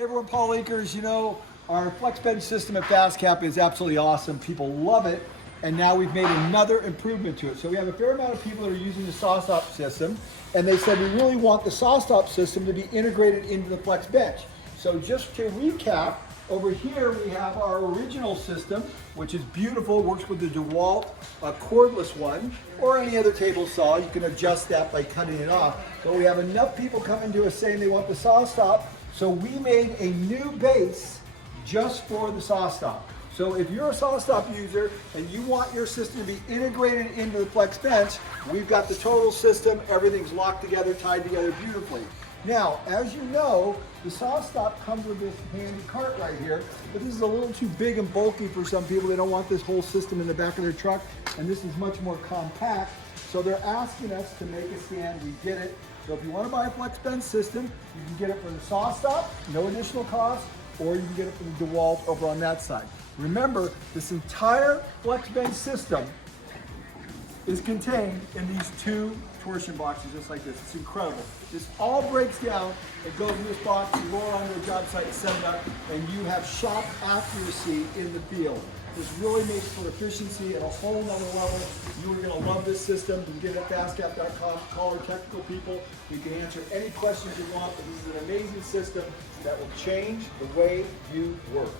Hey everyone, Paul Akers. You know, our flex bench system at FastCap is absolutely awesome. People love it, and now we've made another improvement to it. So we have a fair amount of people that are using the saw stop system, and they said we really want the saw stop system to be integrated into the flex bench. So just to recap, over here we have our original system, which is beautiful, works with the DeWalt cordless one, or any other table saw. You can adjust that by cutting it off. But we have enough people coming to us saying they want the saw stop, so we made a new base just for the saw stop. So if you're a saw stop user and you want your system to be integrated into the flex bench, we've got the total system. Everything's locked together, tied together beautifully. Now, as you know, the saw stop comes with this handy cart right here, but this is a little too big and bulky for some people. They don't want this whole system in the back of their truck, and this is much more compact. So they're asking us to make a stand. We did it. So if you want to buy a flex bench system, you can get it for the saw stop, no additional cost, or you can get it from the DeWalt over on that side. Remember, this entire flex bench system is contained in these two torsion boxes just like this. It's incredible. This all breaks down. It goes in this box, you roll it onto a job site, set it up, and you have shop accuracy in the field. This really makes for efficiency at a whole nother level. You are going to love this system. You can get it at FastCap.com. Call our technical people. We can answer any questions you want, but this is an amazing system that will change the way you work.